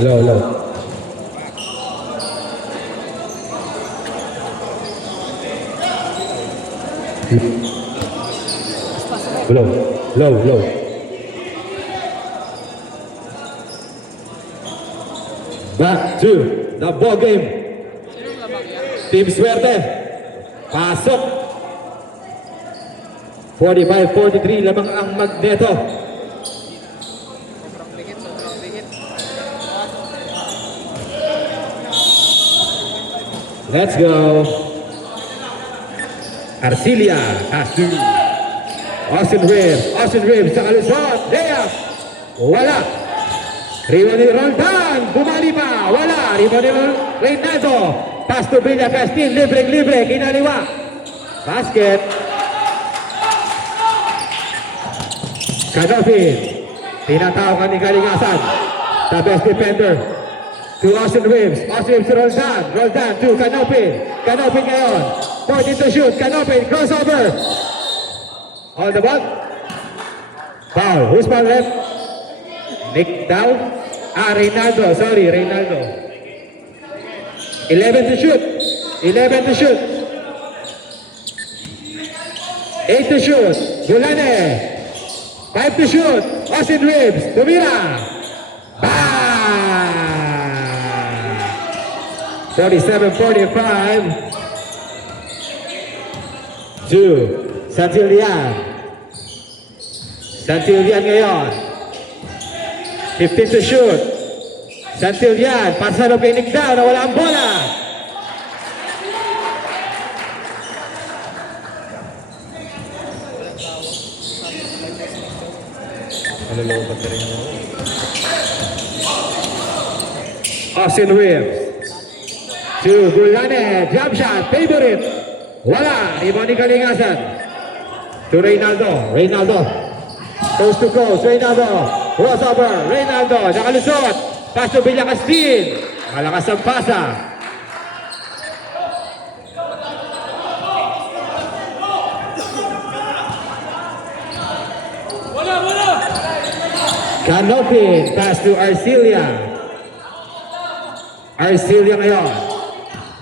Low, low. Low, low, low. Back to the ball game. Team Swerte. Pasok. 45-43 lamang ang Magneto. Let's go. Arcilia has to. Austin Reeves sa kalusot. There. Wala. Rebound ni Roldan. Bumali pa. Wala. Rebound ni Reynaldo. Pass to Villa Castil. Libre. Kinaliwa. Basket. Canopin. Tinatawag ni Kalingasan. The best defender. To Austin Reeves to Roldan to Canopin ngayon, point to shoot, Canopin, crossover, on the ball, foul, who's foul left? Nick down, Reynaldo, 11 to shoot, 8 to shoot, Gulane, 5 to shoot, Austin Reeves, tumira, 47-45 to Santillan ngayon, 15 to shoot, Santillan, pasa ng pinig down, nawala ang bola. Austin Reeves to Gulane, jump shot, favorite. Wala, rebound ni Kalingasan. To Reynaldo. Coast to coast, Reynaldo. Crossover, Reynaldo, nakalusot. Pass to Villa Castil. Malakas ang pasa. Canopin, pass to Arcilia ngayon.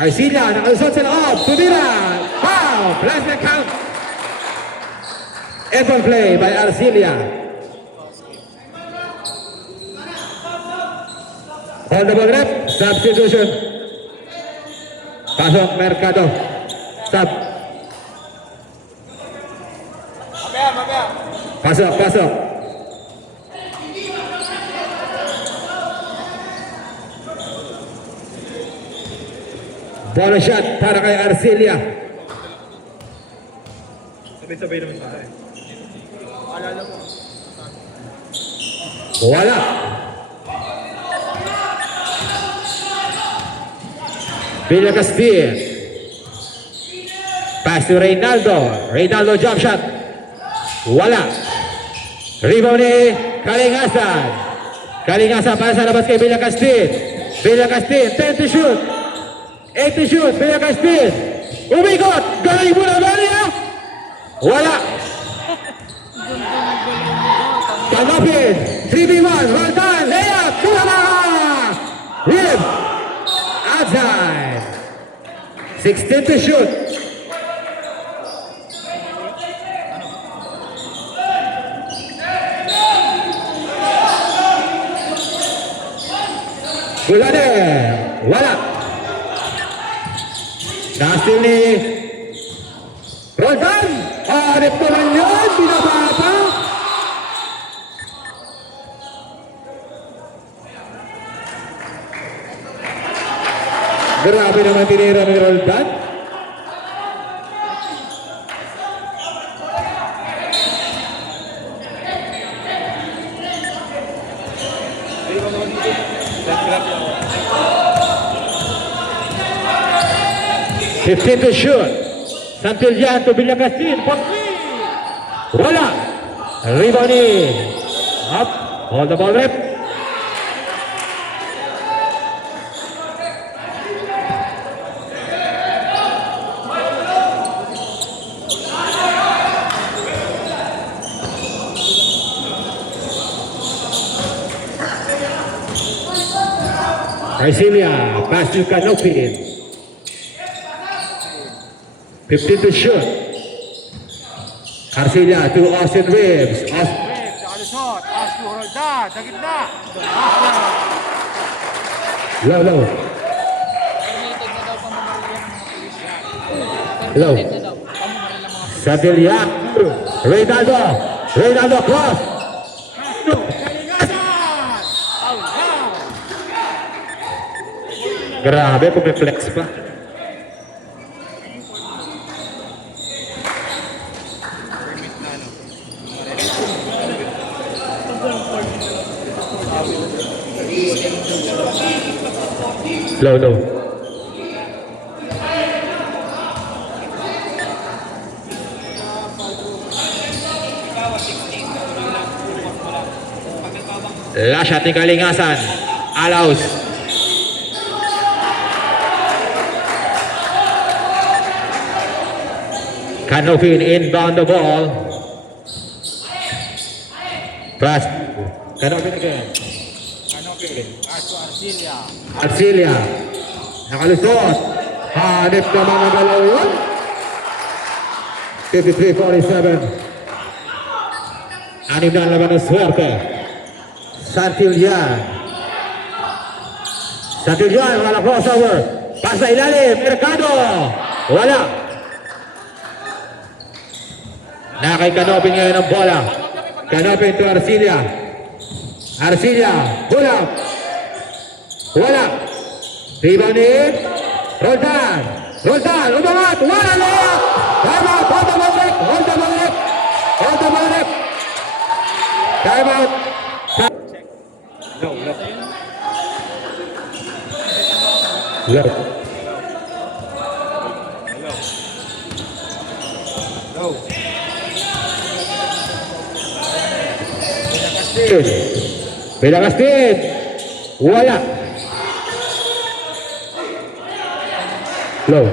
Arcilia, nakalusot sa loob. Tumira. Foul. Plasma count. Evan play by Arcilia. On the ball rep. Substitution. Pasok Mercado. Sub. Pasok. Ball shot para kay Arcilia. Sabay naman tayo. Alala mo. Wala. Villa Castil. Pass to Reynaldo jump shot. Wala. Rebound ni Kalingasan para sa labas kay Villa Castil. 10 to shoot. 8 to shoot, Villa Castil. Umikot! Galing mo na ha? Wala! Canopin! 3v1, Roldan, layup! Tulama! Rib! Outside! 16 to shoot. Gulane! Wala! Castil ni Roldan. Arip naman yun. Binaba pa. Grabe naman tinira ni Roldan. Fifteen to shoot. Santillan to Villa Castil. Wala. Rebound ni. Up. Hold the ball rep. Arcilia, pass to Canopy. 15 to shoot. Arcilia to Austin Reeves. Austin Reeves, nakalusot. Pass to Roldan. Sa gitna. low, low. Low. Sabilia. Reynaldo. Reynaldo cross. Grabe, pumiflex pa. Low, low. Last shot ni Kalingasan. Allows. Canopy inbound the ball. Pass. Canopy again. Canopy. Pass to Arcilia. Arcilia. Nakalusot. Hanip naman ang galaw yun. 53-47. Anim na laban ng swerte. Santillan. Santillan, wala crossover. Pass na ilalim. Mercado. Wala. Nakay Canopy ngayon ang bola. Canopy to Arcilia. Arcilia. Wala. Wala. Rebound ni Roldan. Roldan. Umangat. Wala na. Time out. Hold the ball. Hold the ball. Hold the ball. Time out. No, no. Low. Go. Pinakastin. Wala. Low.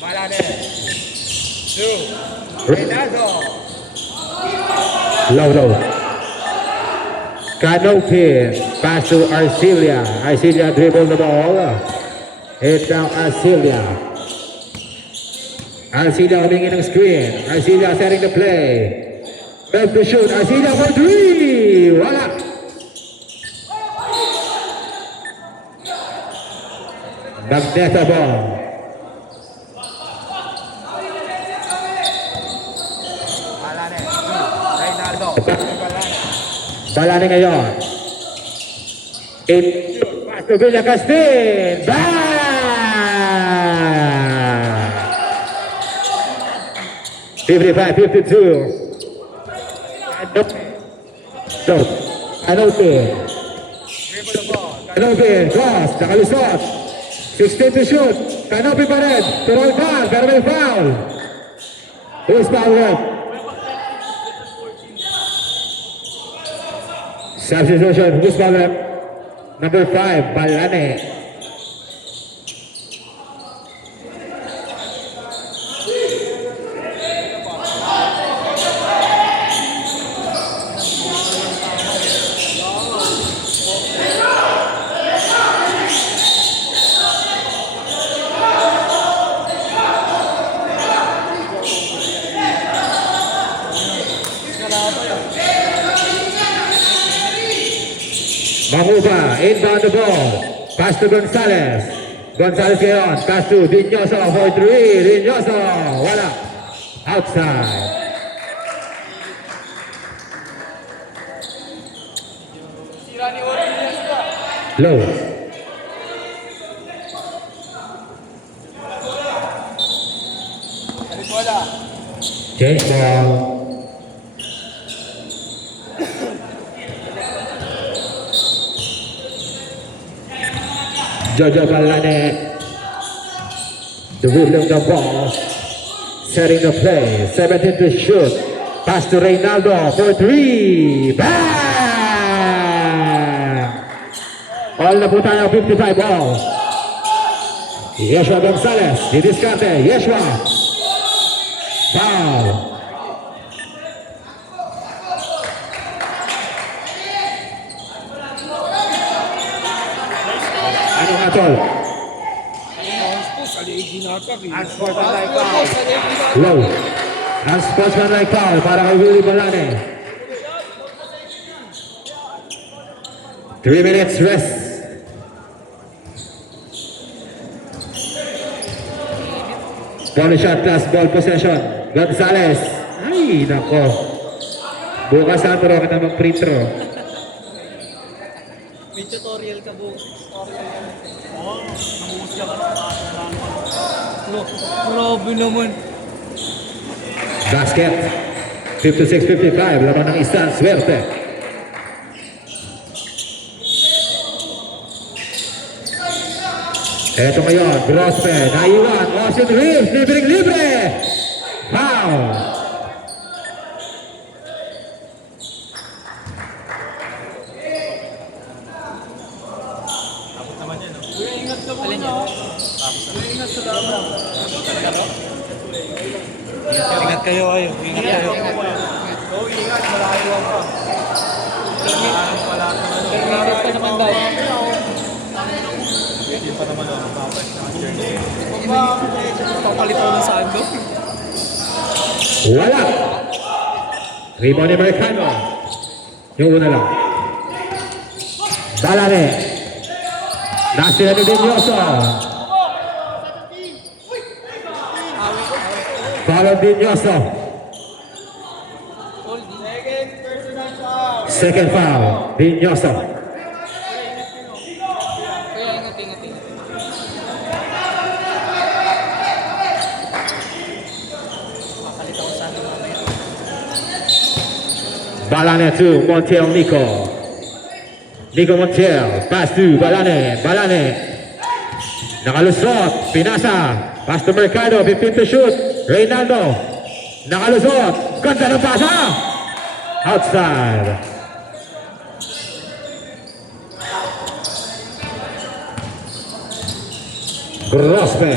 Balane. 2. Reynaldo. Low, low. Canopy. Pass to Arcilia. Arcilia dribble the ball. It's now Arcilia. Arcilia humingi ng screen. Arcilia setting the play. Back to shoot. Arcilia for 3. Wala. Magneta ball. Balane. 2. Reynaldo. Balane ngayon. Pass to Villacastin. Bang! $55-52. Canopy. Dribble the ball. Canopy. Cross. Nakalusot. 16 to shoot. Canopy pa rin. Pero foul. Pero may foul. Who's foul with? Substitution. Who's foul with? Number 5. Balane. Mahuba, inbound the ball. Pass to Gonzalez. Gonzalez ngayon. Pass to Diñoso for 3. Diñoso. Wala. Outside. Low. Change ball. Jojo Balane, dribbling the ball, setting the play, 17 to shoot, pass to Reynaldo for 3, bang! All na po tayo, 55 ball. Yeshua Gonzalez, didiskarte, Yeshua, foul. Battle. Unsportsmanlike foul. Low. Unsportsmanlike foul para kay Willie Balane. 3 minutes rest. Ball shot plus ball possession. Gonzalez. Ay, nako. Bukas sa turo kita mag-free throw. May tutorial ka bukas. Oo, namusya ka ng grabe naman. Basket. 56-55. Laban ng isang swerte. Eto ngayon, Grospe, naiwan, Austin Reeves, libreng-libre! Foul! Alin yan? Ingat kayo ayo. Ingat kayo. Ingat, malayo ang pa. Ingat ka naman daw. Hindi pa naman ako mababay. Papalito ng sando. Wala! Rebound ni Mercado. Yung una lang. Balane. Nasira ni Dinyoso. Foul on Dinyoso. Second foul. Dinyoso. Kaya ingat. Papalito ng sando mamaya. Balane to Montiel Nico. Nico Montiel. Pass to Balane. Balane. Nakalusot. Pinasa. Pass to Mercado. 15 to shoot. Reynaldo. Nakalusot. Ganda ng pasa. Outside. Grospe.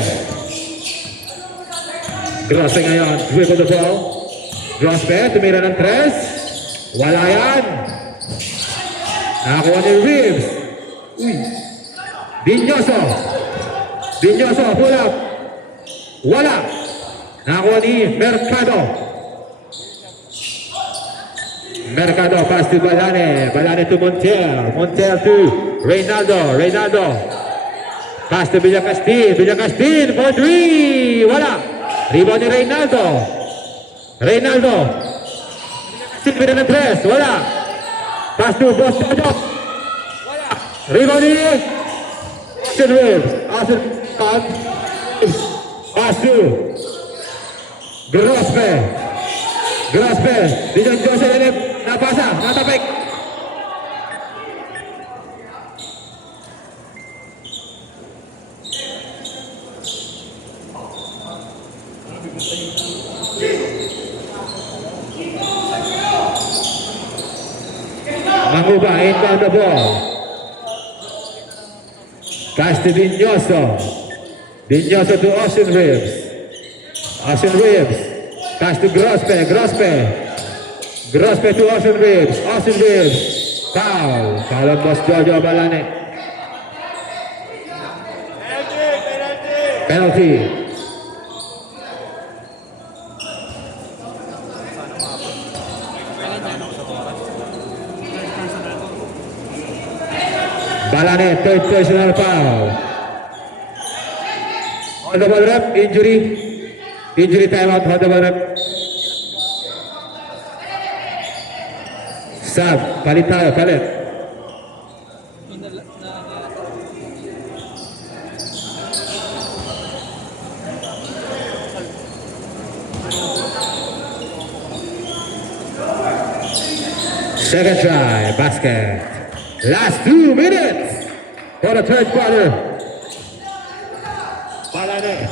Grospe ngayon. Dribble the ball. Grospe. Tumira ng 3. Wala yan. Nakakuha ni Reeves. Uy. Dinyoso. Dinyoso. Pull up. Wala. Nakakuha ni Mercado. Mercado. Pass to Balane. Balane to Montiel. Montiel to Reynaldo. Reynaldo. Pass to Villacastin. Villacastin for 3. Wala. Rebound ni Reynaldo. Reynaldo. Silvira ng 3. Wala. Pass to Boston. Wala. Rebound ni Austin Reeves. Austin pass to Grospe. Grospe. Dijon Jose Elep. Napasa. Natapik. Manguba, inbound the ball. Pass to Dinyoso. Dinyoso to Austin Reeves. Austin Reeves. Pass to Grospe. Grospe. Grospe to Austin Reeves. Austin Reeves. Foul. Foul on Boss Jojo Balane. Penalty. Balane, third personal foul. On the ball rep, injury. Injury timeout, on the ball rep. Sab, palit tayo, palit. Second try, basket. Last 2 minutes for the third quarter. Balane.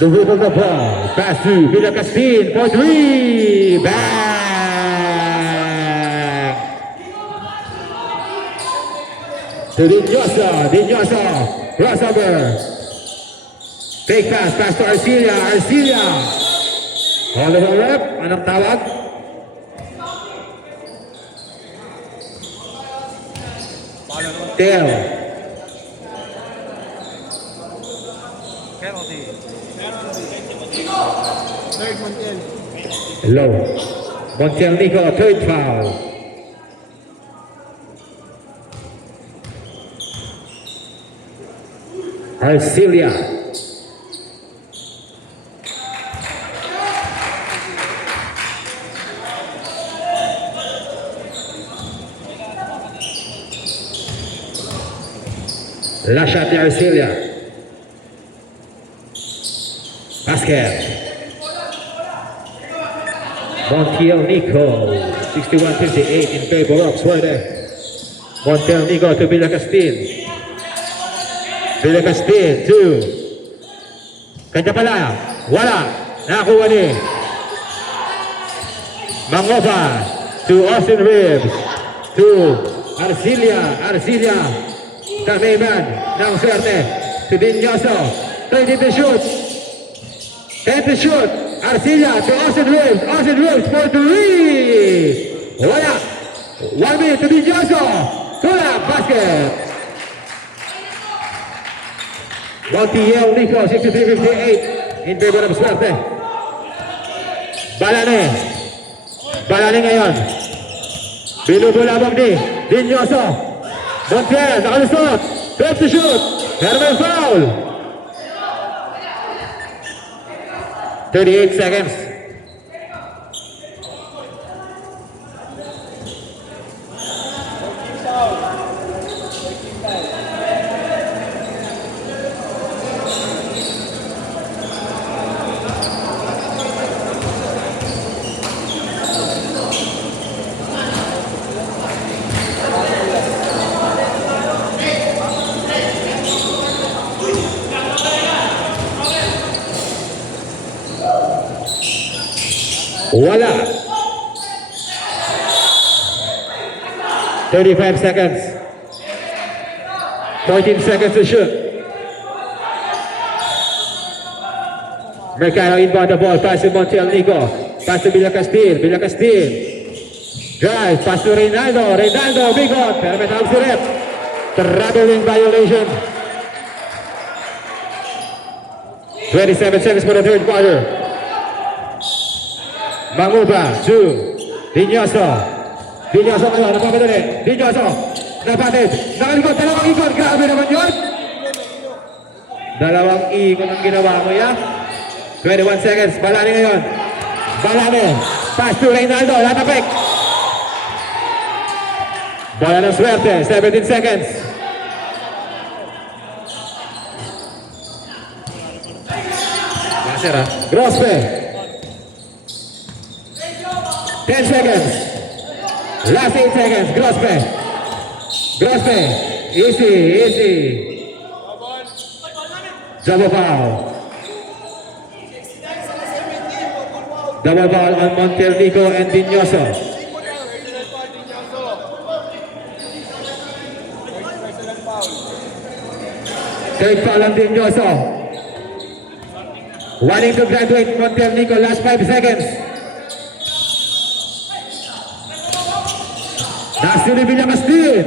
The whip of the ball. Pass to Villacastin for 3. Bang! To Dinyoso. Dinyoso. Crossover. Fake pass. Pass to Arcilia. Arcilia. All the ball rep. Anong tawag? Tail. Penalty. Third Montiel. Low. Montiel Nico, third foul. Arcilia. Last shot ni Arcilia. Basket. Montiel Nico, 61-58 in favor of Suerte. Montiel Nico to Villacastil. Villacastil to kanya pala. Wala. Nakakuha ni Mangova to Austin Reeves to Arcilia. Arcilia. Tamiman ng Suerte to Dinyoso. 30 to shoot. 10 to shoot. Arcilia to Austin Reeves. Austin Reeves for 3. Wala. 1 minute to Dinyoso. Tulak basket. Montiel Nico, 63-58 in favor of Suerte. Balane. Balane ngayon. Binubulabog ni Dinyoso. Montiel, nakalusot. 12 to shoot. Pero may foul. 38 seconds. Wala. 35 seconds. 14 seconds to shoot. Mercado inbound the ball. Pass to Montiel Nico. Pass to Villacastil. Villacastil. Drive. Pass to Reynaldo. Reynaldo. Big on. Pero may tawag si ref. Traveling violation. 27 seconds for the third quarter. Manguba to Dinyoso. Dinyoso ngayon, napapadali. Dinyoso, napatid. Nakalikot, dalawang ikot. Grabe naman yun. Dalawang ikot ang ginawa mo yan. 21 seconds. Balani ngayon. Balani. Pass to Reynaldo. Latapik. Bola ng Suerte. 17 seconds. Nasir ha. Grospe. 10 seconds. Last 8 seconds. Grospe. Grospe. Easy, easy. Double foul. Double foul on Montiel Nico and Dinyoso. Third foul on Dinyoso. Wanting to graduate Montiel Nico. Last 5 seconds. Nasi ni Villacastil.